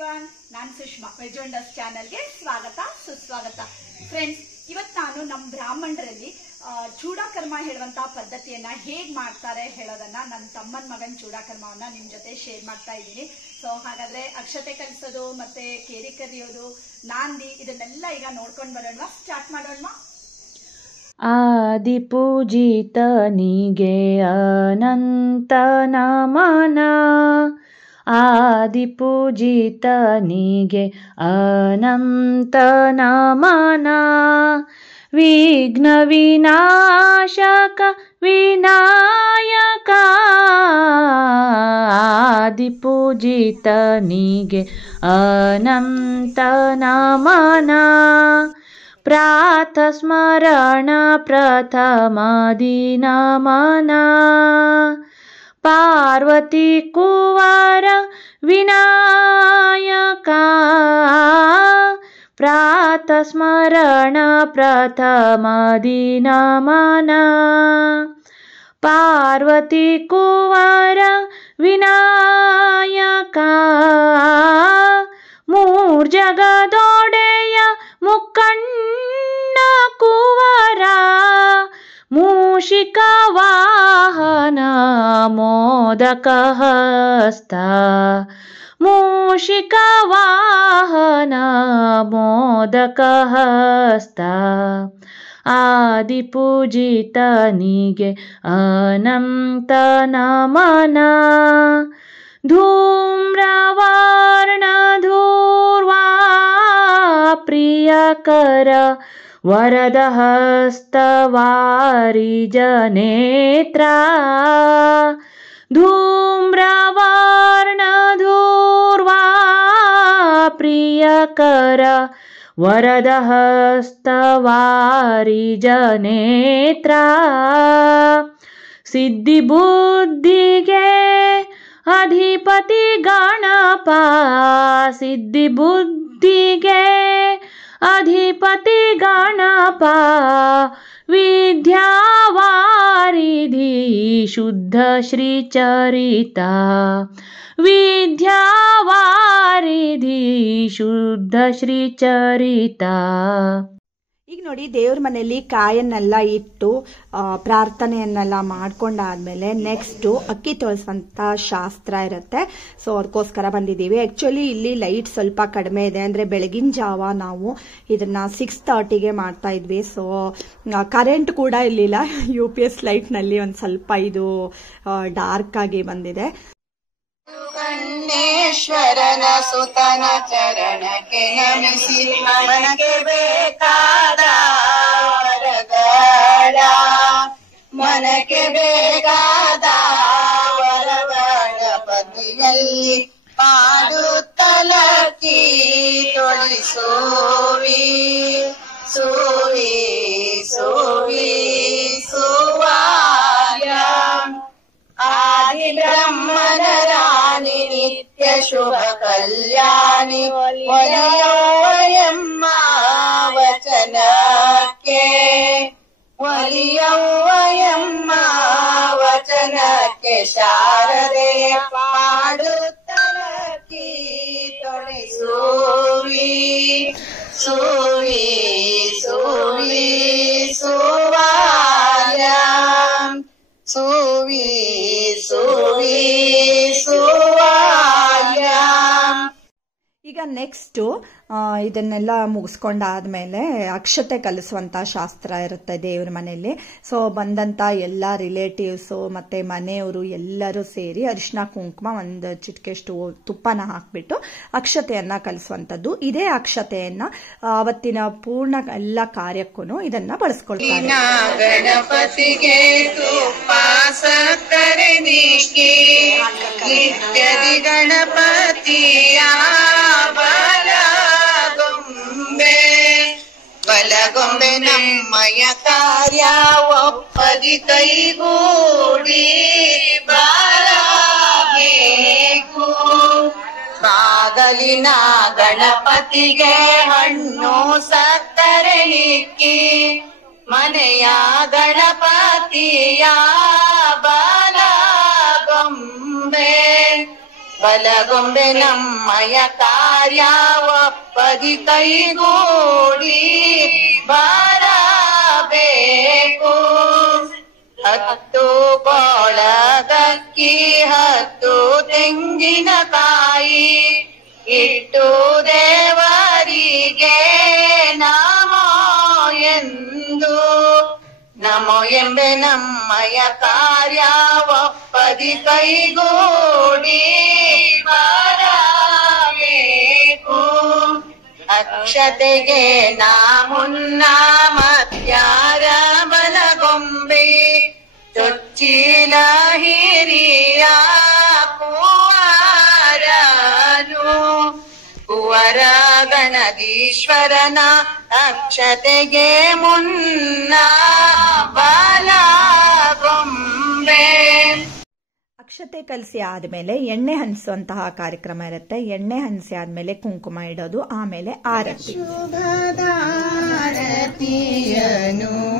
Everyone, ನಾನು Sushma. Veg wonders ಚಾನಲ್ಗೆ ಸ್ವಾಗತ ಸುಸ್ವಾಗತ. ಫ್ರೆಂಡ್ಸ್, ಇವತ್ತು ನಾನು ನಮ್ಮ ಬ್ರಾಹ್ಮಣರಲ್ಲಿ ಚೂಡಾಕರ್ಮ ಹೇಳುವಂತ ಪದ್ಧತಿಯನ್ನ ಹೇಗ್ ಮಾಡ್ತಾರೆ ಹೇಳೋದನ್ನ ನನ್ನ ತಮ್ಮನ ಮಗನ ಚೂಡಾಕರ್ಮವನ್ನ ನಿಮ್ ಜೊತೆ ಶೇರ್ ಮಾಡ್ತಾ ಇದ್ದೀನಿ. ಸೊ ಹಾಗಾದ್ರೆ ಅಕ್ಷತೆ ಕಲಿಸೋದು ಮತ್ತೆ ಕೇರಿ ಕರಿಯೋದು, ನಾಂದಿ, ಇದನ್ನೆಲ್ಲ ಈಗ ನೋಡ್ಕೊಂಡು ಬರೋಣ. ಸ್ಟಾರ್ಟ್ ಮಾಡೋಣ. ಆದಿಪೂಜಿತನಿಗೆ ಅನಂತ ನಮನ, ಆದಿಪೂಜಿತನಿಗೆ ಅನಂತ ನಮನ. ವಿಘ್ನ ವಿನಾಶಕ ವಿನಾಯಕ, ಆದಿಪೂಜಿತನಿಗೆ ಅನಂತ ನಮನ. ಪ್ರಾತಸ್ಮರಣ ಪ್ರಥಮಾದಿ ನಮನ. ಪಾರ್ವತಿ ಕುವರ ವಿನಾಯಕ, ಪ್ರಾತಸ್ಮರಣ ಪ್ರಥಮಾದಿ ನಮನ. ಪಾರ್ವತಿ ಕುವರ ವಿನಾಯಕ, ಮೂರ್ಜಗದೊಡೆಯ ಮುಕ್ಕಣ್ಣ ಕುವರ. ಮೂಷಿಕ ವಾಹನ ಮೋದಕ ಹಸ್ತ, ಮೂಷಿಕ ವಾಹನ ಮೋದಕ ಹಸ್ತ. ಆದಿಪೂಜಿತನಿಗೆ ಅನಂತ ನಮನ. ಧೂಮ್ರವರ್ಣ ಧೂರ್ವಾ ಪ್ರಿಯಕರ ವರದ ಹಸ್ತ ವಾರಿಜನೇತ್ರ. ಧೂಮ್ರವರ್ಣ ಧೂರ್ವಾ ಪ್ರಿಯಕರ ವರದ ಹಸ್ತ ವಾರಿಜನೇತ್ರ. ಸಿದ್ಧಿ ಬುದ್ಧಿಗೆ ಅಧಿಪತಿ ಗಣಪ, ಸಿದ್ಧಿ ಬುದ್ಧಿಗೆ ಅಧಿಪತಿ ಗಣಪ. ವಿದ್ಯಾವಾರಿಧಿ ಶುದ್ಧ ಶ್ರೀಚರಿತ, ವಿದ್ಯಾವಾರಿಧಿ ಶುದ್ಧ ಶ್ರೀಚರಿತ. ಈಗ ನೋಡಿ, ದೇವ್ರ ಮನೆಯಲ್ಲಿ ಕಾಯನ್ನೆಲ್ಲ ಇಟ್ಟು ಪ್ರಾರ್ಥನೆಯನ್ನೆಲ್ಲ ಮಾಡ್ಕೊಂಡಾದ್ಮೇಲೆ ನೆಕ್ಸ್ಟ್ ಅಕ್ಕಿ ತೊಳ್ಸುವಂತ ಶಾಸ್ತ್ರ ಇರುತ್ತೆ. ಸೊ ಅದಕ್ಕೋಸ್ಕರ ಬಂದಿದ್ದೀವಿ. ಆಕ್ಚುಲಿ ಇಲ್ಲಿ ಲೈಟ್ ಸ್ವಲ್ಪ ಕಡಿಮೆ ಇದೆ, ಅಂದ್ರೆ ಬೆಳಗಿನ ಜಾವ ನಾವು ಇದನ್ನ 6:30ಗೆ ಮಾಡ್ತಾ ಇದ್ವಿ. ಸೊ ಕರೆಂಟ್ ಕೂಡ ಇರ್ಲಿಲ್ಲ. UPS ಲೈಟ್ ನಲ್ಲಿ ಒಂದ್ ಸ್ವಲ್ಪ ಇದು ಡಾರ್ಕ್ ಆಗಿ ಬಂದಿದೆ. ಕಣ್ಣೇಶ್ವರನ ಸುತನ ಚರಣಕ್ಕೆ ನಮಿಸಿ ಮನಕ್ಕೆ ಬೇಕಾದ ವರಗಳ, ಮನಕ್ಕೆ ಬೇಕಾದ ವರಗಳ ಪತಿಯಲ್ಲಿ ಪಾಡುತ್ತಲಕ್ಕಿ ತೊಳಿಸೋವಿ ಸೋವಿ ಸೋವಿ ಸುವಾಯ. ಆದಿ ಬ್ರಹ್ಮನ ರಾಣಿ ನಿತ್ಯ ಶುಭ ಕಲ್ಯಾಣಿ, ಒಲಿಯವ್ವಯಮ್ಮ ವಚನಕ್ಕೆ, ಒಲಿಯವ್ವಯಮ್ಮ ವಚನಕ್ಕೆ. ಶಾರದೆಯ ಪಾಡುತ್ತಲಕ್ಕಿ ತೊಳಿಸೋವಿ ಸೋವಿ ಸೋವಿ ಸುವಾಯ ಸೋವಿ ಸೋವಿ ಸುವಾಯ. ಈಗ ನೆಕ್ಸ್ಟ್ ಇದನ್ನೆಲ್ಲ ಮುಗಿಸ್ಕೊಂಡಾದ್ಮೇಲೆ ಅಕ್ಷತೆ ಕಲಿಸುವಂತ ಶಾಸ್ತ್ರ ಇರುತ್ತೆ ದೇವ್ರ ಮನೆಯಲ್ಲಿ. ಸೊ ಬಂದಂತ ಎಲ್ಲ ರಿಲೇಟಿವ್ಸು ಮತ್ತೆ ಮನೆಯವರು ಎಲ್ಲರೂ ಸೇರಿ ಅರಿಶಿನ ಕುಂಕುಮ ಒಂದು ಚಿಟಿಕೆಷ್ಟು ತುಪ್ಪನ ಹಾಕ್ಬಿಟ್ಟು ಅಕ್ಷತೆಯನ್ನ ಕಲಿಸುವಂತದ್ದು. ಇದೇ ಅಕ್ಷತೆಯನ್ನ ಅವತ್ತಿನ ಪೂರ್ಣ ಎಲ್ಲ ಕಾರ್ಯಕ್ಕೂ ಇದನ್ನ ಬಳಸ್ಕೊಳ್ತಾರೆ. ಗಣಪತಿಗೆ ತುಪ್ಪ ಸಕ್ಕರೆ ನೀಕಿ ನಿತ್ಯದಿ ಗಣಪತಿಯ ಬಲಗೊಂಬೆ ನಮ್ಮಯ ಕಾರ್ಯ ಒಪ್ಪದಿ ಕೈಗೂಡಿ ಬಾರಬೇಕು. ಬಾಗಲಿನ ಗಣಪತಿಗೆ ಹಣ್ಣು ಸಕ್ಕರೆ ಇಕ್ಕಿ ಮನೆಯ ಗಣಪತಿಯ ಬಾಲಗೊಂಬೆ ಬಲಗೊಂಬೆ ನಮ್ಮಯ ಕಾರ್ಯ ಒಪ್ಪದಿ ಕೈಗೂಡಿ ಬರಬೇಕು. 10 ಕೊಳಗಕ್ಕಿ 10 ತೆಂಗಿನಕಾಯಿ ಇಟ್ಟು ದೇವರಿಗೆ ನಮೋ ಎಂದು ನಮೋ ಎಂಬೆ ನಮ್ಮಯ ಕಾರ್ಯ ಒಪ್ಪದಿ ಕೈಗೂಡಿ ಬರಬೇಕು. ಅಕ್ಷತೆಗೆ ನಾ ಮುನ್ನ ಮತ್ಯಾರ ಬಲಗೊಂಬೆ ಚೊಚ್ಚಿಲ ಹಿರಿಯ ಕುವರ ಗಣದೀಶ್ವರನ ಅಕ್ಷತೆಗೆ ಮುನ್ನ ಬಲಗೊಂಬೆ. ಅಕ್ಷತೆ ಕಲಸಿ ಆದ್ಮೇಲೆ ಎಣ್ಣೆ ಹಂಚುವಂತಹ ಕಾರ್ಯಕ್ರಮ ಇರುತ್ತೆ. ಎಣ್ಣೆ ಹಂಚಿ ಆದ್ಮೇಲೆ ಕುಂಕುಮ ಇಡೋದು, ಆಮೇಲೆ ಆರತಿ. ಶುಭದಾರತಿಯನು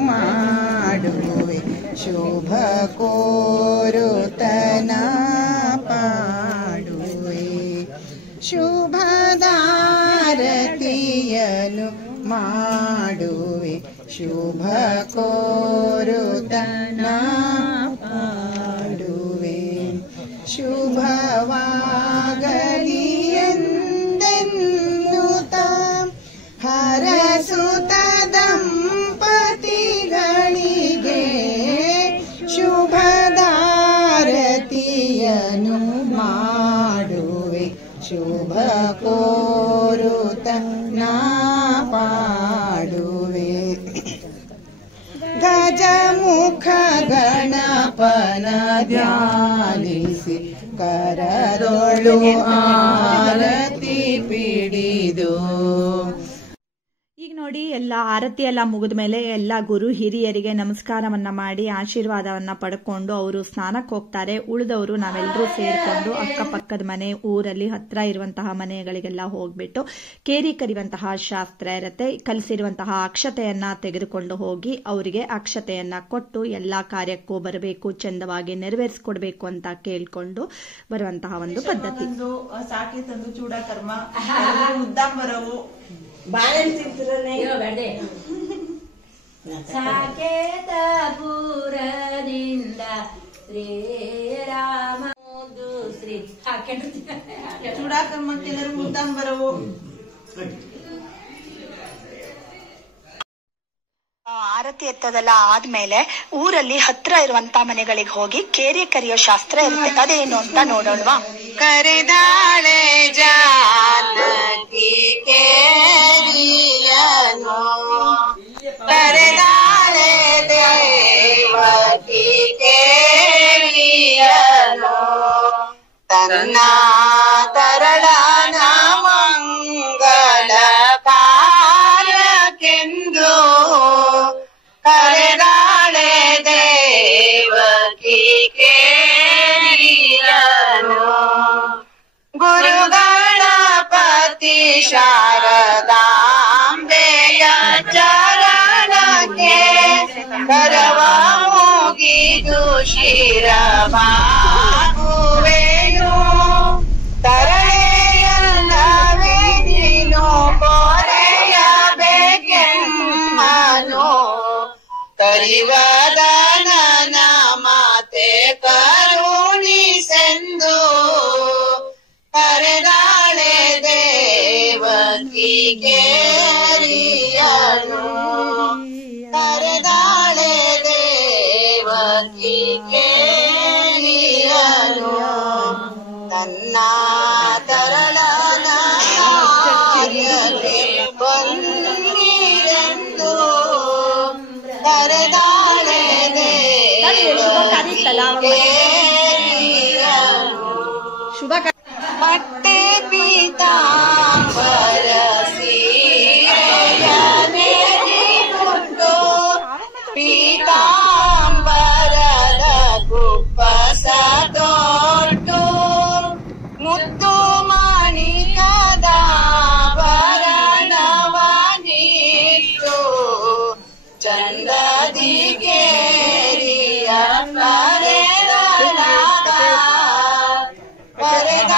ಮಾಡುವೆ ಶುಭ ಕೋರುತನ ಪಾಡುವೆ. ಶುಭದಾರತಿಯನು ಮಾಡುವೆ ಶುಭ ಕೋರುತನ ಪಾಡುವೆ. ಶುಭವಾಗಲಿ ಎಂದೆನ್ನುತ್ತ ಹರಸುತ ದಂಪತಿಗಳಿಗೆ ಶುಭದಾರತಿಯನು ಮಾಡುವೆ ಶುಭ ಕೋರುತನ ಪಾಡುವೆ. ಗಜಮುಖ ಗಣಪನ ಧ್ಯಾನಿಸಿ ಕರದೊಳು ಆರತಿ ಪಿಡಿದು. ಈಗ ನೋಡಿ, ಎಲ್ಲ ಆರತಿ ಎಲ್ಲ ಮುಗಿದ ಮೇಲೆ ಎಲ್ಲ ಗುರು ಹಿರಿಯರಿಗೆ ನಮಸ್ಕಾರವನ್ನ ಮಾಡಿ ಆಶೀರ್ವಾದವನ್ನ ಪಡ್ಕೊಂಡು ಅವರು ಸ್ನಾನಕ್ಕೆ ಹೋಗ್ತಾರೆ. ಉಳಿದವರು ನಾವೆಲ್ಲರೂ ಸೇರ್ಕೊಂಡು ಅಕ್ಕಪಕ್ಕದ ಮನೆ, ಊರಲ್ಲಿ ಹತ್ರ ಇರುವಂತಹ ಮನೆಗಳಿಗೆಲ್ಲ ಹೋಗ್ಬಿಟ್ಟು ಕೇರಿ ಕರಿಯುವಂತಹ ಶಾಸ್ತ್ರ ಇರುತ್ತೆ. ಕಲಿಸಿರುವಂತಹ ಅಕ್ಷತೆಯನ್ನ ತೆಗೆದುಕೊಂಡು ಹೋಗಿ ಅವರಿಗೆ ಅಕ್ಷತೆಯನ್ನ ಕೊಟ್ಟು ಎಲ್ಲಾ ಕಾರ್ಯಕ್ಕೂ ಬರಬೇಕು, ಚಂದವಾಗಿ ನೆರವೇರಿಸಿಕೊಡ್ಬೇಕು ಅಂತ ಕೇಳ್ಕೊಂಡು ಬರುವಂತಹ ಒಂದು ಪದ್ಧತಿ. ಸಾಕಿ ತಂದು ಚೂಡ ಕರ್ಮ ಮುದ್ದಾಂಬರವು ಬಾಳೆಹಣ್ಣು ತಿಂತಿರನೇ ಸಾಕೇತ ಪುರದಿಂದ ಶ್ರೀರಾಮ ಶ್ರೀ ಚೂಡಾ ಕರ್ಮ ಕೆಲವರು ಮುದ್ದಾಂಬರವು. ಆರತಿ ಎತ್ತದೆಲ್ಲ ಆದ್ಮೇಲೆ ಊರಲ್ಲಿ ಹತ್ರ ಇರುವಂತ ಮನೆಗಳಿಗೆ ಹೋಗಿ ಕೇರಿ ಕರಿಯೋ ಶಾಸ್ತ್ರ ಇರುತ್ತೆ. ಅದೇನು ಅಂತ ನೋಡೋಣವಾ? ಕರೆದಾಳೆ ಜಾನಕಿ ಕೇರಿಯನು ಕರೆದಾಳೆ ದೇವಕಿ ಕೇರಿಯನು ತನ್ನ ತರಳನ ಮಂಗಳ ಕಾರ್ಯಕ್ಕೆಂದು ಕರೆದಾಳೆ ದೇವಕಿ ಕೇರಿಯನು. ಗುರುಗಣಪತಿ ಶಾರದಾಂಬೆಯ ಚರಣಕ್ಕೆ ಕರವ ಮುಗಿದು ಶಿರವಾಗುವೆನು. ತರೆಯಲ್ಲವೇ ನೀನು ಕೊರೆಯಬೇಕೆಮ್ಮನು ಕರಿವದನನ ಮಾತೆ ಕರುಣಿಸೆಂದು ಕರೆದಾಳೆ ದೇವಕಿ ಕೇರಿಯನು ಕರೆದಾಳೆ ದೇವಕಿ ಕೇರಿಯನು ತನ್ನ ತರಳನ ಕಾರ್ಯಕ್ಕೆ ಬಂದಿರೆಂದು ಕರೆದಾಳೆ ದೇವಕಿ ಕೇರಿಯನು. ಪಟ್ಟೆ ಪೀತಾಂಬರ ಸೀರೆಯ ನೆರೆದುಕೊಂಡು ಪೀತಾಂಬರದ ಕುಪ್ಪಸ ತೊಟ್ಟು ಮುತ್ತು ಮಾಣಿಕದ ಆಭರಣವನ್ನಿಟ್ಟು ಚಂದದಿ ಕೇರಿಯ ಕರೆದಳಾಗ ಕರೆದ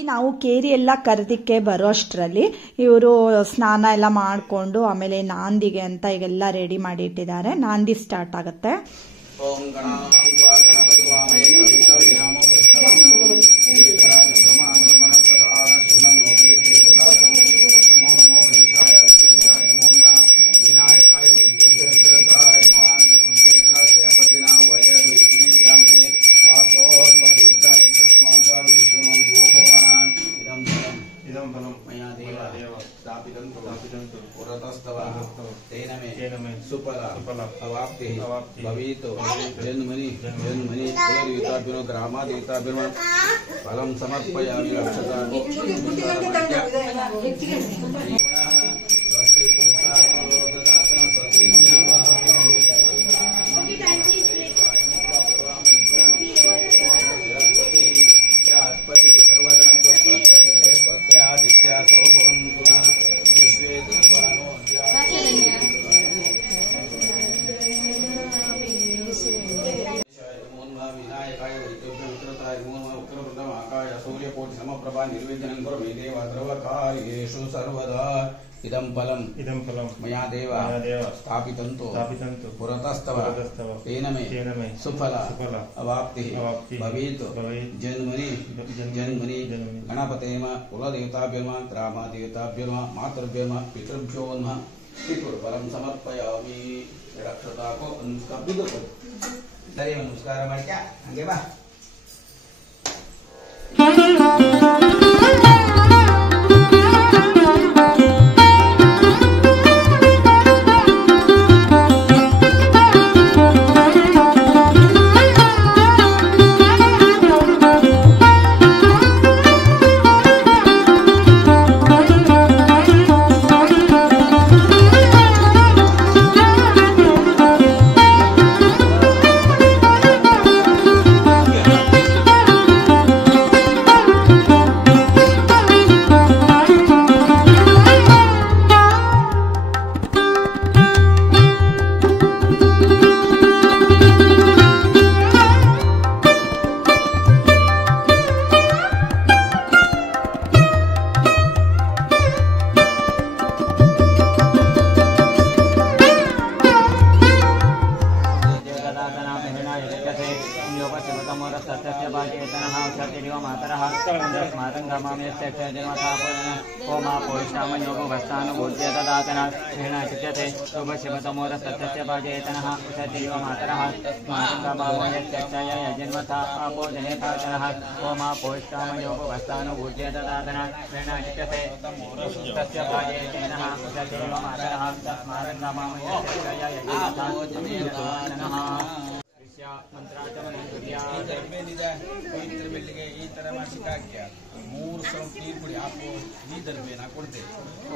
ನೋಡಿ ನಾವು ಕೇರಿ ಎಲ್ಲ ಕರೆದಿಕ್ಕೆ ಬರೋ ಅಷ್ಟರಲ್ಲಿ ಇವರು ಸ್ನಾನ ಎಲ್ಲ ಮಾಡಿಕೊಂಡು ಆಮೇಲೆ ನಾಂದಿಗೆ ಅಂತ ಈಗೆಲ್ಲ ರೆಡಿ ಮಾಡಿ ಇಟ್ಟಿದ್ದಾರೆ. ನಾಂದಿ ಸ್ಟಾರ್ಟ್ ಆಗುತ್ತೆ. ಓಂ ಗಣಪತಿ ವಾಮೇ ಕವಿನಾಮೋ ನಮೋ ನಮೋ ಗಣೇಶಾಯ ವಿಘ್ನೇಶಾಯ ನಮೋ ನಮಃ ವಿನಾಯಕಾಯ ವೈದ್ಯಂಕರಾಯ ಕ್ಷೇತ್ರಸ್ಯ ಪತಿನಾ ವಯಗುಯಿತ್ರಿಯಾಮೇ ಮಾತೋಸ್ಪತಿರ್ಕಾಯ ತಸ್ಮಾತ್ ವಿಷ್ಣು ಯುವೋ ಭವಾನ್ ಇದಂ ಫಲಂ ಮಯಾ ದೇವ ಸ್ಥಾಪಿತಂತು ಪುರತಸ್ತವ ತೇನ ಮೇ ಸುಫಲ ಅವಾಪ್ತಿ ಭವೇತು ಜನ್ಮನಿ ಕುಲದೇವತಾಭ್ಯೋ ಗ್ರಾಮಾದೇವತಾಭ್ಯೋ ಫಲಂ ಸಮರ್ಪಯಾಮಿ ರಕ್ಷತಾಮಿ ಸ್ವಸ್ತಿ ಪುಂಸಾರೋ ದದಾತನ ಸ್ವಸ್ತಿ ಜ್ಞಾನಃ बृहस्पति सर्वगणत्व स्वस्त्यादित्या सोभवन् पुनः विश्वे देवानो विनायकाय वैद्योभ्यमित्रताय नमो नमः उग्रवृद्धमाकाय सूर्यकोटि समप्रभा निर्विघ्नं कुरु मे देव सर्वकार्येषु सर्वदा इदं फलं मया देव स्थापितंतु पुरतस्तव तेन मे सुफल अवाप्ति भवेत् जन्मनि गणपतेम कुलदेवताभ्यो नमः ग्रामादेवताभ्यो नमः मातृभ्यो नमः पितृभ्यो नमः फलं समर्पयामि रक्षताको अनुष्ठापितो सरी नमस्कार ಮಾಡ್ಕ ಹಂಗೆ ಬಾ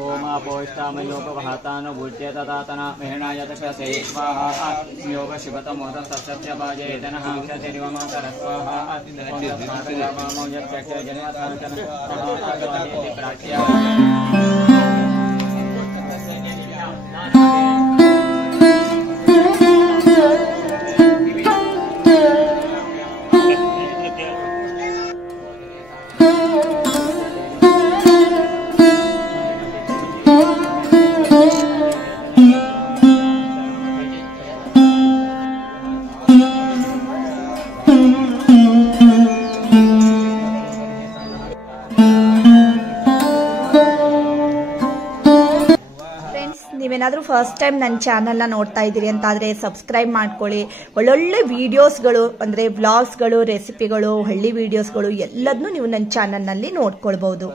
ओम पोष्टामयोगवहतान भूज्यतदातन मेहनायतकसे स्वाहा योग शिवतमोद सत्य भाजयतनः क्षतिर्वमातर स्वाहा यक्षय जन्मतान्तन प्राच्या ನೀವೇನಾದರೂ ಫಸ್ಟ್ ಟೈಮ್ ನನ್ನ ಚಾನಲ್ನ ನೋಡ್ತಾ ಇದ್ದೀರಿ ಅಂತಾದರೆ ಸಬ್ಸ್ಕ್ರೈಬ್ ಮಾಡ್ಕೊಳ್ಳಿ. ಒಳ್ಳೊಳ್ಳೆ ವೀಡಿಯೋಸ್ಗಳು ಅಂದರೆ ವ್ಲಾಗ್ಸ್ಗಳು, ರೆಸಿಪಿಗಳು, ಹಳ್ಳಿ ವೀಡಿಯೋಸ್ಗಳು ಎಲ್ಲದನ್ನೂ ನೀವು ನನ್ನ ಚಾನಲ್ನಲ್ಲಿ ನೋಡ್ಕೊಳ್ಬೋದು.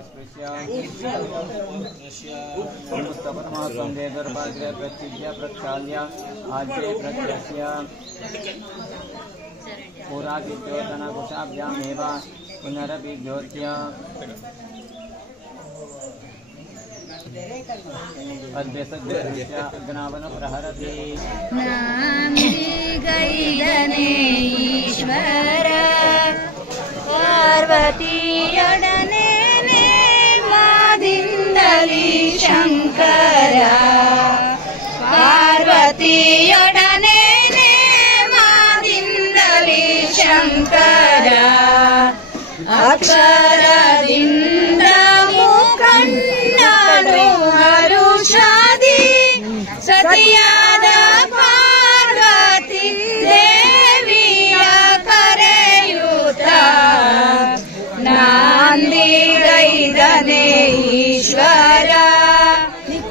ಗೈದನೆ ಈಶ್ವರ ಪಾರ್ವತಿಯೊಡನೆ ಮಾದಿಂದಲಿ ಶಂಕರ ಪಾರ್ವತಿಯೊಡನೆ ಮಾದಿಂದಲಿ ಶಂಕರ ಅಕ್ಷರದಿಂದ ಮುಖಣ್ಣನು ಹರುಷಾದಿ ಸತಿಯಾದ ಪಾರ್ವತಿ ದೇವಿಯ ಕರೆಯುತ್ತ ನಾಂದಿಗೈದನೇ ಈಶ್ವರ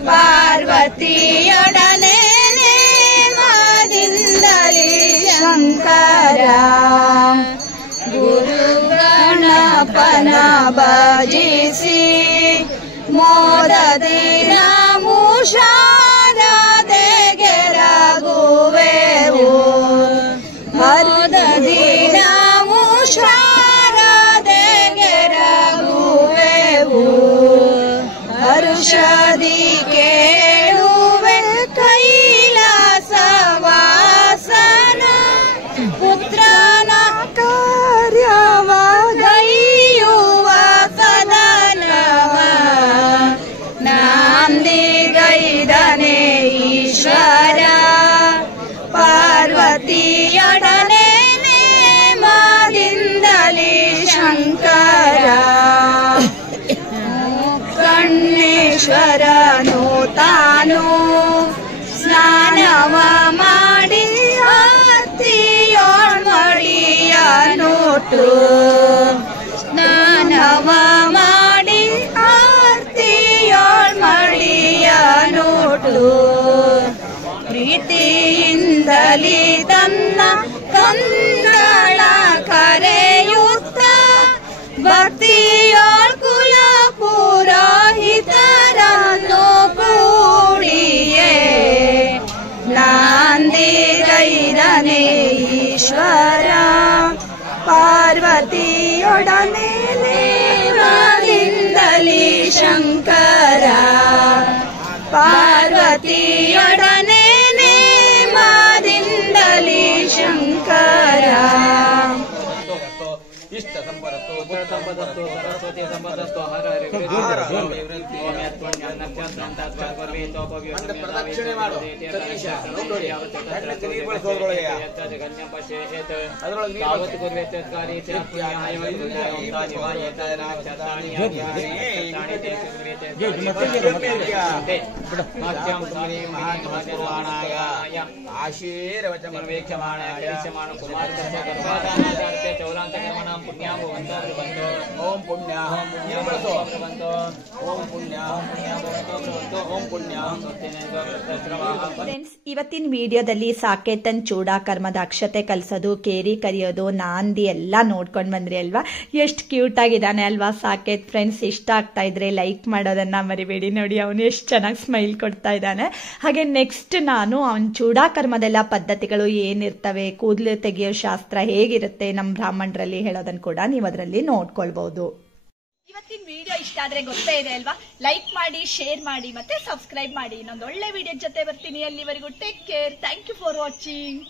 ಪಾರ್ವತಿಯೊಡನೆ ನೇಮದಿಂದಲೇ ಶಂಕರ ಗುರು ಗಣಪನ ಭಜಿಸಿ ಮೋದದಿ ನಾಮುಷಾರದೆಗೆರಗುವೆವು ಮೋದದಿ ನಾಮುಷಾರದೆಗೆರಗುವೆವು ಹರುಷದಿ ಕೇಳುವೆ ಕೈಲಾಸವಾಸನ ಪುತ್ರನ ಕಾರ್ಯವ ಗೈಯುವ ಸದನವ ನಾಂದಿಗೈದನೇ ಈಶ್ವರ ಪಾರ್ವತಿಯೊಡನೆ ನೇಮದಿಂದಲೇ ಶಂಕರ ಕಣ್ಣೇಶ್ವರನು ತಾನು ಸ್ನಾನವ ಮಾಡಿ ಆರ್ತಿಯೋಳ್ಮಡಿಯ ನೋಟು ಸ್ನಾನವ ಮಾಡಿ ಆರ್ತಿಯೋಳ್ಮಡಿಯ ನೋಟು ಪ್ರೀತಿಯಿಂದಲೇ ತನ್ನ ಕಂದಳ ಕರೆಯುತ್ತ ಭಕ್ತಿಯೋಳ್ ಕುಲ ಪುರೋಹಿತರನ್ನು ಕೂಡಿಯೇ ನಾಂದಿಗೈದನೇ ಈಶ್ವರ ಪಾರ್ವತಿಯೊಡನೆ ನೇಮದಿಂದಲೇ ಶಂಕರ ಪಾರ್ವತಿಯೊಡನೆ ನೇಮದಿಂದಲೇ ಶಂಕರ ಇಷ್ಟ ಸಂಪದತ್ತು ಪುತ್ರ ಸಂಪದತ್ತು ಸರಸ್ವತಿ ಸಂಪದತ್ತು ಹರ ಪ್ರದಕ್ಷಿಣೆ ಮಾಡು ಆಶೀರ್ವಚಮಣವೇಕ್ಷಮಾಣಾಯ ಕುಮಾರ ಪುಣ್ಯಾಂ ಓಂ ಪುಣ್ಯ ಓಂ ಪುಣ್ಯ ಓಂ ಪುಣ್ಯ. ಫ್ರೆಂಡ್ಸ್, ಇವತ್ತಿನ ವಿಡಿಯೋದಲ್ಲಿ ಸಾಕೇತನ್ ಚೂಡಾಕರ್ಮದ ಅಕ್ಷತೆ ಕಲಿಸೋದು, ಕೇರಿ ಕರಿಯೋದು, ನಾಂದಿ ಎಲ್ಲ ನೋಡ್ಕೊಂಡು ಬಂದ್ರಿ ಅಲ್ವಾ. ಎಷ್ಟು ಕ್ಯೂಟ್ ಆಗಿದ್ದಾನೆ ಅಲ್ವಾ ಸಾಕೇತ್. ಫ್ರೆಂಡ್ಸ್, ಇಷ್ಟ ಆಗ್ತಾ ಇದ್ರೆ ಲೈಕ್ ಮಾಡೋದನ್ನ ಮರಿಬೇಡಿ. ನೋಡಿ, ಅವನು ಎಷ್ಟು ಚೆನ್ನಾಗಿ ಸ್ಮೈಲ್ ಕೊಡ್ತಾ ಇದ್ದಾನೆ. ಹಾಗೆ ನೆಕ್ಸ್ಟ್ ನಾನು ಅವನ ಚೂಡಾಕರ್ಮದೆಲ್ಲ ಪದ್ಧತಿಗಳು ಏನಿರ್ತವೆ, ಕೂದಲು ತೆಗೆಯೋ ಶಾಸ್ತ್ರ ಹೇಗಿರುತ್ತೆ ನಮ್ಮ ಬ್ರಾಹ್ಮಣರಲ್ಲಿ ಹೇಳೋದನ್ನು ಕೂಡ ನೀವು ಅದರಲ್ಲಿ ನೋಡ್ಕೊಳ್ಬಹುದು. ಇವತ್ತಿನ ವಿಡಿಯೋ ಇಷ್ಟ ಆದ್ರೆ ಗೊತ್ತೇ ಇದೆ ಅಲ್ವಾ. ಲೈಕ್ ಮಾಡಿ, ಶೇರ್ ಮಾಡಿ, ಮತ್ತೆ ಸಬ್ಸ್ಕ್ರೈಬ್ ಮಾಡಿ. ಇನ್ನೊಂದು ಒಳ್ಳೆ ವಿಡಿಯೋ ಜೊತೆ ಬರ್ತೀನಿ. ಅಲ್ಲಿವರೆಗೂ take care. Thank you for watching.